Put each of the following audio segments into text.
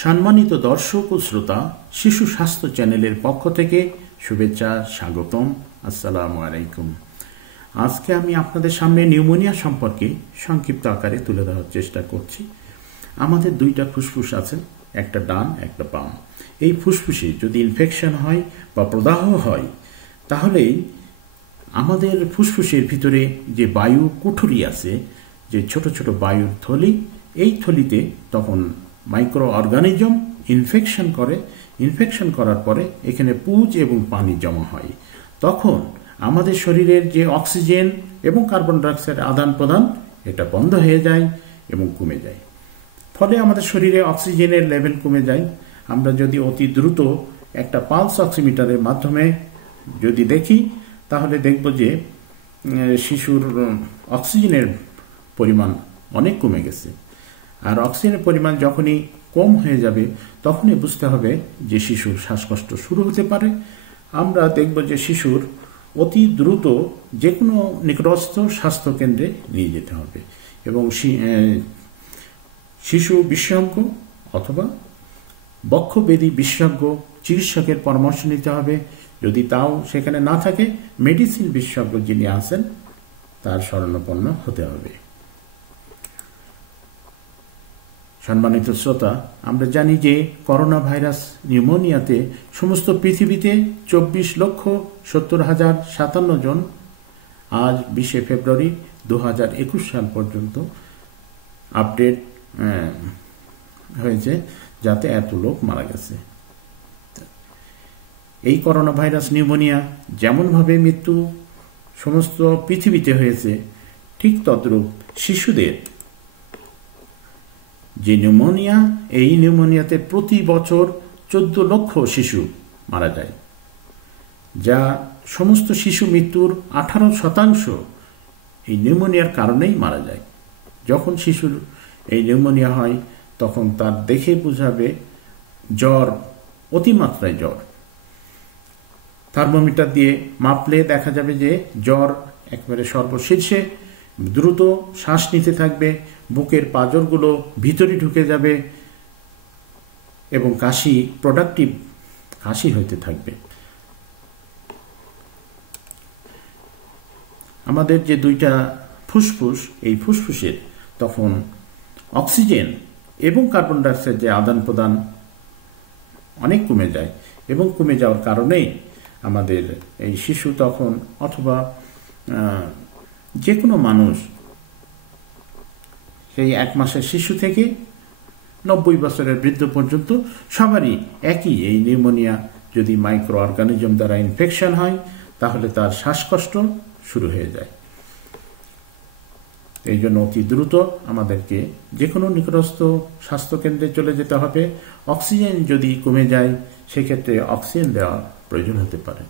সম্মানিত দর্শক ও শ্রোতা, শিশু স্বাস্থ্য চ্যানেলের পক্ষ থেকে শুভেচ্ছা, স্বাগতম। আসসালামু আলাইকুম। আজকে আমি আপনাদের সামনে নিউমোনিয়া সম্পর্কে সংক্ষিপ্ত আকারে তুলে ধরার চেষ্টা করছি। আমাদের দুইটা ফুসফুস আছে, একটা ডান একটা বাম। এই ফুসফুসে যদি ইনফেকশন হয় বা প্রদাহ হয়, তাহলেই আমাদের ফুসফুসের ভিতরে যে বায়ু কুঠুরি আছে, যে ছোট ছোট বায়ুর থলি, এই থলিতে তখন মাইক্রো অর্গানিজম ইনফেকশন করার পরে এখানে পুজ এবং পানি জমা হয়। তখন আমাদের শরীরের যে অক্সিজেন এবং কার্বন ডাইঅক্সাইডের আদান প্রদান এটা বন্ধ হয়ে যায় এবং কমে যায়। ফলে আমাদের শরীরে অক্সিজেনের লেভেল কমে যায়। আমরা যদি অতি দ্রুত একটা পালস অক্সিমিটারের মাধ্যমে যদি দেখি, তাহলে দেখব যে শিশুর অক্সিজেনের পরিমাণ অনেক কমে গেছে। আর অক্সিজেনের পরিমাণ যখনই কম হয়ে যাবে, তখনই বুঝতে হবে যে শিশুর শ্বাসকষ্ট শুরু হতে পারে। আমরা দেখব যে শিশুর অতি দ্রুত যে কোনো নিকটস্থ স্বাস্থ্যকেন্দ্রে নিয়ে যেতে হবে এবং শিশু বিশেষজ্ঞ অথবা বক্ষব্যাধি বিশেষজ্ঞ চিকিৎসকের পরামর্শ নিতে হবে। যদি তাও সেখানে না থাকে, মেডিসিন বিশেষজ্ঞ যিনি আছেন তার শরণাপন্ন হতে হবে। সম্মানিত শ্রোতা, আমরা জানি যে করোনা ভাইরাস নিউমোনিয়াতে সমস্ত পৃথিবীতে 24,70,057 জন আজ 20 ফেব্রুয়ারি 2021 সাল পর্যন্ত আপডেট হয়েছে, যাতে এত লোক মারা গেছে। এই করোনা ভাইরাস নিউমোনিয়া যেমনভাবে মৃত্যু সমস্ত পৃথিবীতে হয়েছে, ঠিক তদ্রূপ শিশুদের যে নিউমোনিয়া, এই নিউমোনিয়াতে প্রতি বছর 14 লক্ষ শিশু মারা যায়, যা সমস্ত শিশু মৃত্যুর 18% এই নিউমোনিয়ার কারণেই মারা যায়। যখন শিশুর এই নিউমোনিয়া হয়, তখন তার দেখে বোঝাবে জ্বর, অতিমাত্রায় জ্বর। থার্মোমিটার দিয়ে মাপলে দেখা যাবে যে জ্বর একেবারে সর্বশীর্ষে, দ্রুত শ্বাস নিতে থাকবে, বুকের পাঁজরগুলো ভিতরে ঢুকে যাবে এবং প্রোডাক্টিভ কাশি হইতে থাকবে। আমাদের যে দুইটা ফুসফুস, এই ফুসফুসের তখন অক্সিজেন এবং কার্বন ডাইঅক্সাইড যে আদান প্রদান অনেক কমে যায় এবং কমে যাওয়ার কারণেই আমাদের এই শিশু তখন অথবা যে কোনো মানুষ, সেই 1 মাসের শিশু থেকে 90 বছরের বৃদ্ধ পর্যন্ত সবারই একই এই নিউমোনিয়া। যদি মাইক্রো অর্গানিজম দ্বারা ইনফেকশন হয়, তাহলে তার শ্বাসকষ্ট শুরু হয়ে যায়। এই জন্য অতি দ্রুত আমাদেরকে যে কোনো নিকটস্থ স্বাস্থ্যকেন্দ্রে চলে যেতে হবে। অক্সিজেন যদি কমে যায়, সেক্ষেত্রে অক্সিজেন দেওয়া প্রয়োজন হতে পারে।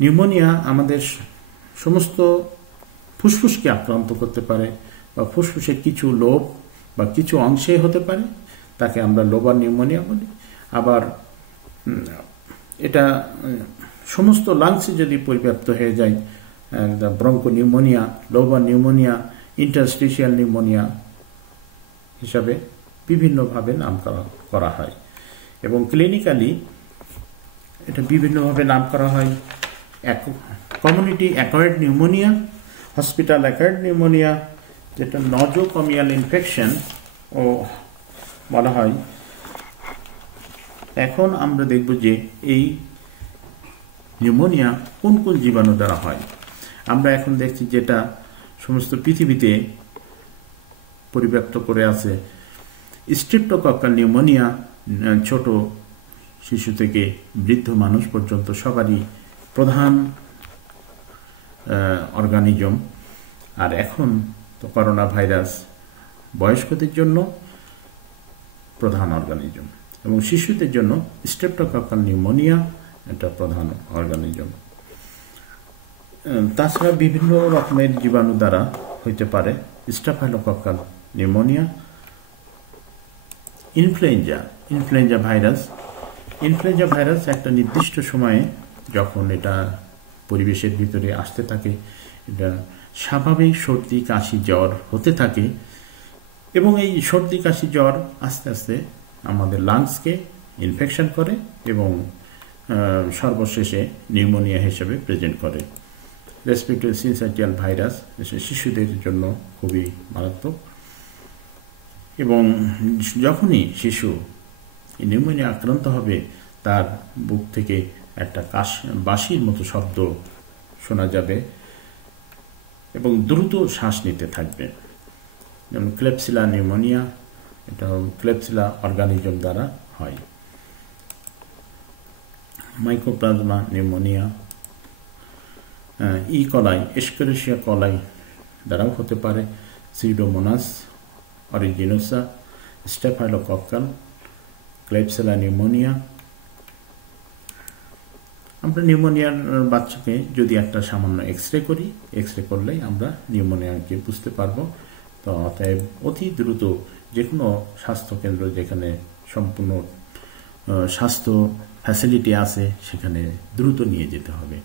নিউমোনিয়া আমাদের সমস্ত ফুসফুসকে আক্রান্ত করতে পারে, বা ফুসফুসের কিছু লোব বা কিছু অংশে হতে পারে, তাকে আমরা লোবার নিউমোনিয়া বলি। আবার এটা সমস্ত লাংসে যদি পরিব্যাপ্ত হয়ে যায়, broncho pneumonia, lobar pneumonia, interstitial pneumonia হিসাবে বিভিন্নভাবে নাম করা হয় এবং ক্লিনিক্যালি এটা বিভিন্নভাবে নাম করা হয়। Community acquired pneumonia, hospital acquired pneumonia, যেটা নজোকমিয়াল ইনফেকশন ও বলা হয়। এখন আমরা দেখব যে এই নিউমোনিয়া কোন কোন জীবাণু দ্বারা হয়। আমরা এখন দেখছি যেটা সমস্ত পৃথিবীতে পরিব্যাপ্ত করে আছে, স্ট্রেপ্টোকক্কাল নিউমোনিয়া। ছোট শিশু থেকে বৃদ্ধ মানুষ পর্যন্ত সবারই প্রধান অর্গানিজম। আর এখন তো করোনা ভাইরাস বয়স্কদের জন্য প্রধান অর্গানিজম এবং শিশুদের জন্য স্ট্রেপ্টোকক্কাল নিউমোনিয়া এটা প্রধান অর্গানিজম। তাছাড়া বিভিন্ন রকমের জীবাণু দ্বারা হইতে পারে স্টাফাইলোকক্কাল নিউমোনিয়া, ইনফ্লুয়েঞ্জা ভাইরাস একটা নির্দিষ্ট সময়ে যখন এটা পরিবেশের ভিতরে আসতে থাকে, এটা স্বাভাবিক সর্দি কাশি জ্বর হতে থাকে এবং এই সর্দি কাশি জ্বর আস্তে আস্তে আমাদের লাংসকে ইনফেকশন করে এবং সর্বশেষে নিউমোনিয়া হিসেবে প্রেজেন্ট করে। রেসপিরেটরি সিনসাইটিয়াল ভাইরাস শিশুদের জন্য খুবই মারাত্মক এবং যখনই শিশু নিউমোনিয়া আক্রান্ত হবে তার বুক থেকে একটা বাঁশির মতো শব্দ শোনা যাবে এবং দ্রুত শ্বাস নিতে থাকবে। যেমন ক্লেপসিলা নিউমোনিয়া, এটা ক্লেপসিলা অর্গানিজম দ্বারা হয়। মাইকোপ্লাজমা নিউমোনিয়া ই কলাই, এস্কেরিশিয়া কলাই দ্বারাও হতে পারে। Pseudomonas aeruginosa, staphylococcal, klebsiella pneumonia. আমরা নিউমোনিয়ার বাচ্চাকে যদি একটা সামান্য এক্সরে করি, এক্সরে করলেই আমরা নিউমোনিয়াকে বুঝতে পারবো। তো অতএব অতি দ্রুত যে কোনো স্বাস্থ্যকেন্দ্র যেখানে সম্পূর্ণ স্বাস্থ্য ফ্যাসিলিটি আছে সেখানে দ্রুত নিয়ে যেতে হবে।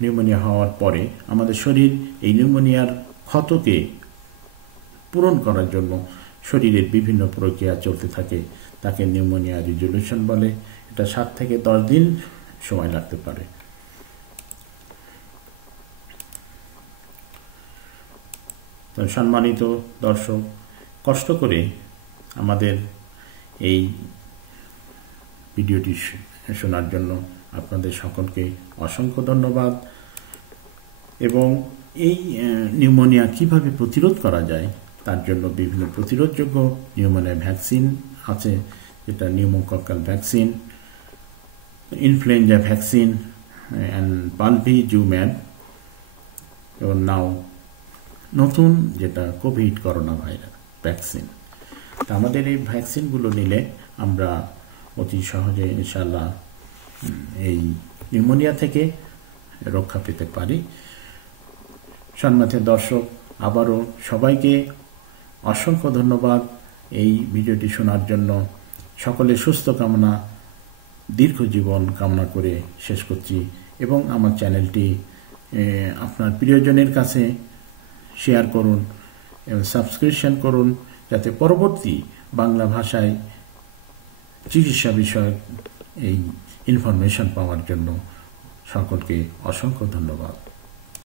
নিউমোনিয়া হওয়ার পরে আমাদের শরীর এই নিউমোনিয়ার ক্ষতকে পূরণ করার জন্য শরীরের বিভিন্ন প্রক্রিয়া চলতে থাকে, তাকে নিউমোনিয়া রিজলিউশন বলে। এটা 7 থেকে 10 দিন সময় লাগতে পারে। তো সম্মানিত দর্শক, কষ্ট করে আমাদের এই ভিডিওটি শোনার জন্য আপনাদের সকলকে অসংখ্য ধন্যবাদ। এবং এই নিউমোনিয়া কিভাবে প্রতিরোধ করা যায় তার জন্য বিভিন্ন প্রতিরোধযোগ্য নিউমোনিয়া ভ্যাকসিন আছে, যেটা pneumococcal vaccine, influenza vaccine and palivizumab, এবং নাও নতুন যেটা কোভিড করোনা ভাইরাস ভ্যাকসিন। তা আমাদের এই ভ্যাকসিনগুলো নিলে আমরা অতি সহজে ইনশাল্লাহ এই নিউমোনিয়া থেকে রক্ষা পেতে পারি। সম্মানিত দর্শক, আবারও সবাইকে অসংখ্য ধন্যবাদ এই ভিডিওটি শোনার জন্য। সকলের সুস্থ কামনা, দীর্ঘ জীবন কামনা করে শেষ করছি এবং আমার চ্যানেলটি আপনার প্রিয়জনের কাছে শেয়ার করুন এবং সাবস্ক্রিপশন করুন, যাতে পরবর্তী বাংলা ভাষায় চিকিৎসা বিষয়ক এই ইনফরমেশন পাওয়ার জন্য সকলকে অসংখ্য ধন্যবাদ।